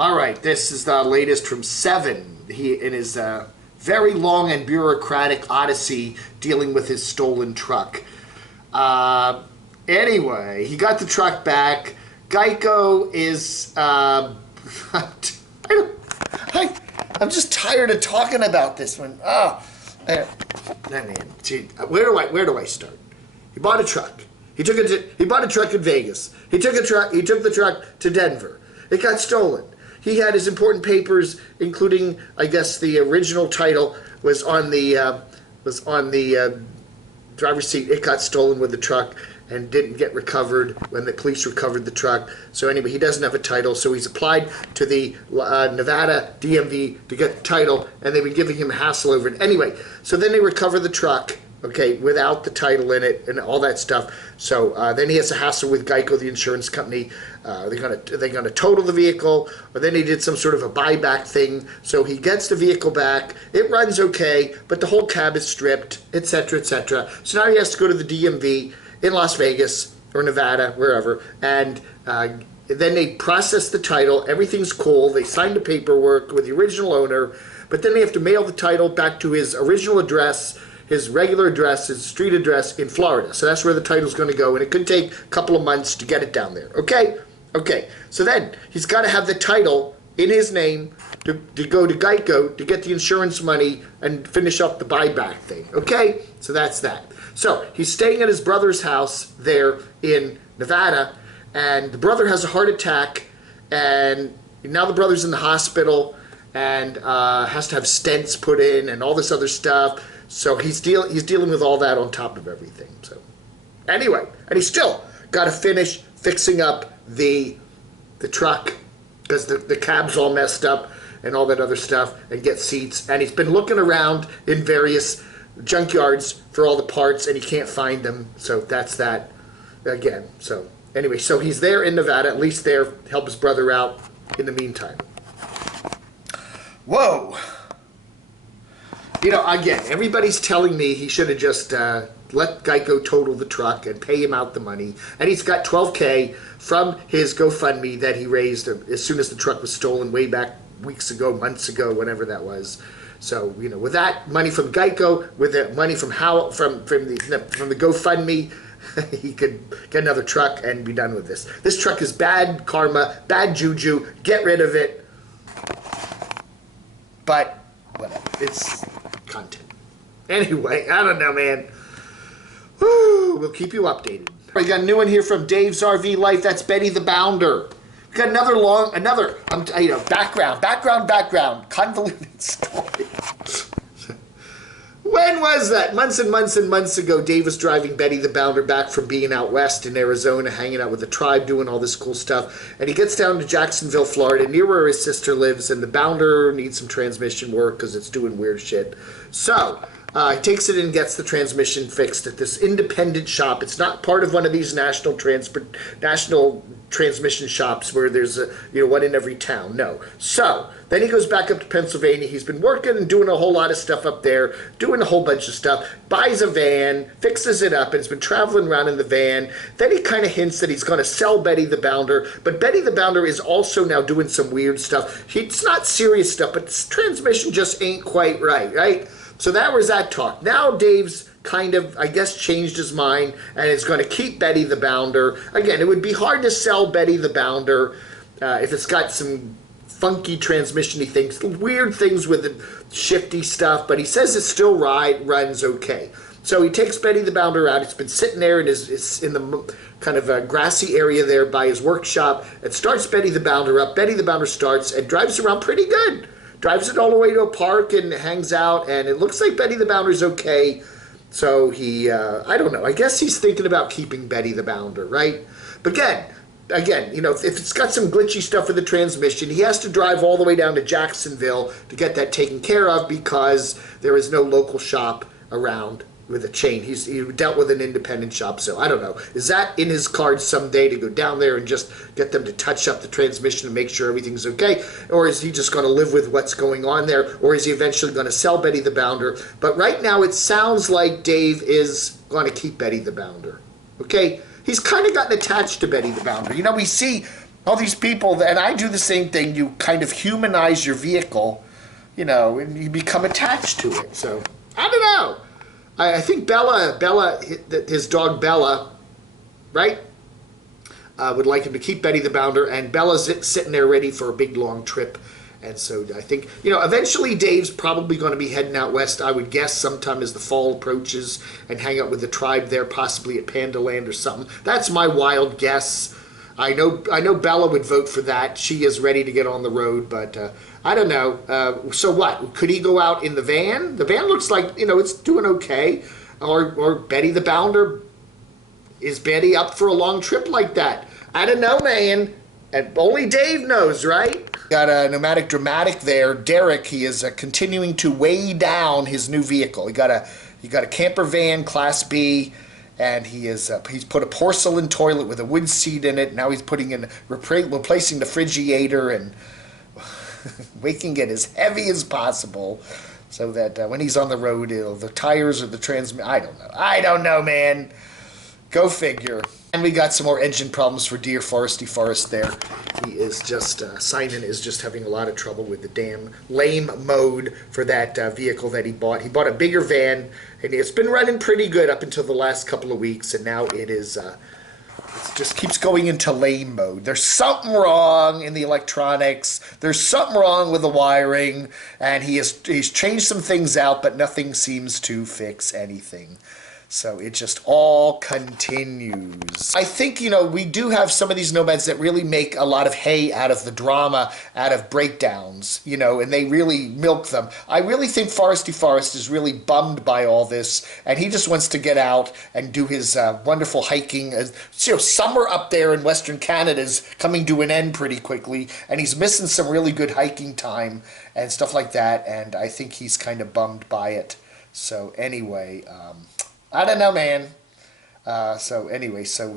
All right, this is the latest from Seven. He in his very long and bureaucratic odyssey dealing with his stolen truck. Anyway, he got the truck back. Geico is. I'm just tired of talking about this one. I mean, gee, where do I start? He bought a truck. He bought a truck in Vegas. He took the truck to Denver. It got stolen. He had his important papers, including, I guess, the original title was on the driver's seat. It got stolen with the truck and didn't get recovered when the police recovered the truck. So anyway, he doesn't have a title. So he's applied to the Nevada DMV to get the title, and they've been giving him a hassle over it. Anyway, so then they recover the truck, okay, without the title in it and all that stuff. So then he has a hassle with Geico, the insurance company. They're gonna total the vehicle, or then he did some sort of a buyback thing. So he gets the vehicle back. It runs okay, but the whole cab is stripped, etc., etc. So now he has to go to the DMV in Las Vegas or Nevada, wherever, and then they process the title. Everything's cool. They sign the paperwork with the original owner, but then they have to mail the title back to his original address, his regular address, his street address in Florida. So that's where the title's going to go, and it could take a couple of months to get it down there. Okay? Okay. So then he's got to have the title in his name to go to Geico to get the insurance money and finish up the buyback thing. Okay? So that's that. So he's staying at his brother's house there in Nevada, and the brother has a heart attack, and now the brother's in the hospital and has to have stents put in and all this other stuff. So he's dealing with all that on top of everything. So anyway, and he's still got to finish fixing up the truck because the cab's all messed up and all that other stuff, and get seats. And he's been looking around in various junkyards for all the parts, and he can't find them. So that's that again. So anyway, so he's there in Nevada, at least there, help his brother out in the meantime. Whoa. You know, again, everybody's telling me he should have just let Geico total the truck and pay him out the money. And he's got $12K from his GoFundMe that he raised as soon as the truck was stolen way back weeks ago, months ago, whenever that was. So, you know, with that money from Geico, with the money from the GoFundMe, he could get another truck and be done with this. This truck is bad karma, bad juju. Get rid of it. But whatever, it's content. Anyway, I don't know, man. Woo, we'll keep you updated. We got a new one here from Dave's RV Life. That's Betty the Bounder. We got background, convoluted story. When was that? Months and months and months ago, Dave was driving Betty the Bounder back from being out west in Arizona, hanging out with the tribe, doing all this cool stuff. And he gets down to Jacksonville, Florida, near where his sister lives, and the Bounder needs some transmission work because it's doing weird shit. So he takes it and gets the transmission fixed at this independent shop. It's not part of one of these national transmission shops where there's one in every town. No. So then he goes back up to Pennsylvania. He's been working and doing a whole lot of stuff up there, doing a whole bunch of stuff, buys a van, fixes it up, and has been traveling around in the van. Then he kind of hints that he's going to sell Betty the Bounder, but Betty the Bounder is also now doing some weird stuff. It's not serious stuff, but this transmission just ain't quite right? So that was that talk. Now Dave's kind of, I guess, changed his mind and is going to keep Betty the Bounder. Again, it would be hard to sell Betty the Bounder if it's got some funky transmission-y things, weird things with the shifty stuff, but he says it still runs okay. So he takes Betty the Bounder out. It's been sitting there in the kind of a grassy area there by his workshop, and starts Betty the Bounder up. Betty the Bounder starts and drives around pretty good. Drives it all the way to a park and hangs out, and it looks like Betty the Bounder's okay. So he, I don't know, I guess he's thinking about keeping Betty the Bounder, right? But again, you know, if it's got some glitchy stuff with the transmission, he has to drive all the way down to Jacksonville to get that taken care of because there is no local shop around with a chain. He dealt with an independent shop, so I don't know. Is that in his cards someday to go down there and just get them to touch up the transmission and make sure everything's okay? Or is he just going to live with what's going on there? Or is he eventually going to sell Betty the Bounder? But right now it sounds like Dave is going to keep Betty the Bounder. Okay? He's kind of gotten attached to Betty the Bounder. You know, we see All these people, and I do the same thing, you kind of humanize your vehicle, and you become attached to it. So, I don't know. I think Bella, his dog Bella, right? Would like him to keep Betty the Bounder, and Bella's sitting there ready for a big long trip. And so I think, eventually Dave's probably going to be heading out west, I would guess, sometime as the fall approaches, and hang out with the tribe there, possibly at Pandaland or something. That's my wild guess. I know Bella would vote for that. She is ready to get on the road, but I don't know. So what? Could he go out in the van? The van looks like, it's doing okay. Or Betty the Bounder. Is Betty up for a long trip like that? I don't know, man. And only Dave knows, right? Got a Nomadic Dramatic there. Derek, he is continuing to weigh down his new vehicle. He got a camper van, Class B, and he's put a porcelain toilet with a wood seat in it. Now he's replacing the Frigidator and making it as heavy as possible, so that when he's on the road, the tires or the transmission. I don't know, man. Go figure. And we got some more engine problems for dear Foresty Forest there. He is just, Simon is just having a lot of trouble with the damn lame mode for that vehicle that he bought. He bought a bigger van, and it's been running pretty good up until the last couple of weeks, and now it just keeps going into lame mode. There's something wrong in the electronics. There's something wrong with the wiring, and he's changed some things out, but nothing seems to fix anything. So it just all continues. I think, we do have some of these nomads that really make a lot of hay out of the drama, out of breakdowns, and they really milk them. I really think Foresty Forest is really bummed by all this, and he just wants to get out and do his wonderful hiking. Summer up there in Western Canada is coming to an end pretty quickly, and he's missing some really good hiking time and stuff like that, and I think he's kind of bummed by it. So anyway, I don't know, man. So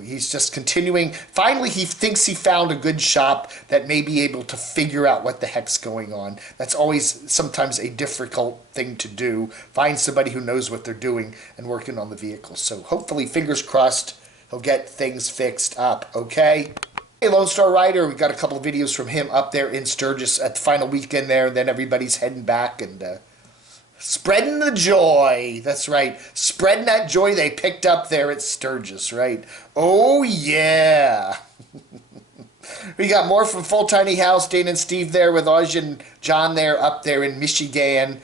he's just continuing. Finally, he thinks he found a good shop that may be able to figure out what the heck's going on. That's always sometimes a difficult thing to do. Find somebody who knows what they're doing and working on the vehicle. So hopefully, fingers crossed, he'll get things fixed up, okay? Hey, Lone Star Rider, we got a couple of videos from him up there in Sturgis at the final weekend there, and then everybody's heading back and spreading the joy. That's right. Spreading that joy they picked up there at Sturgis, right? Oh, yeah. We got more from Full Tiny House. Dane and Steve there with Oj and John there up there in Michigan.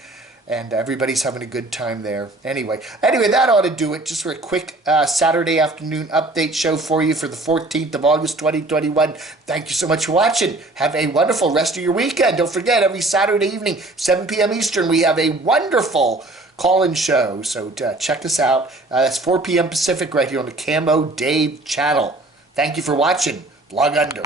And everybody's having a good time there. Anyway, that ought to do it. Just for a quick Saturday afternoon update show for you for the 14th of August, 2021. Thank you so much for watching. Have a wonderful rest of your weekend. Don't forget, every Saturday evening, 7 p.m. Eastern, we have a wonderful call-in show. So check us out. That's 4 p.m. Pacific right here on the Camo Dave channel. Thank you for watching. Blog under.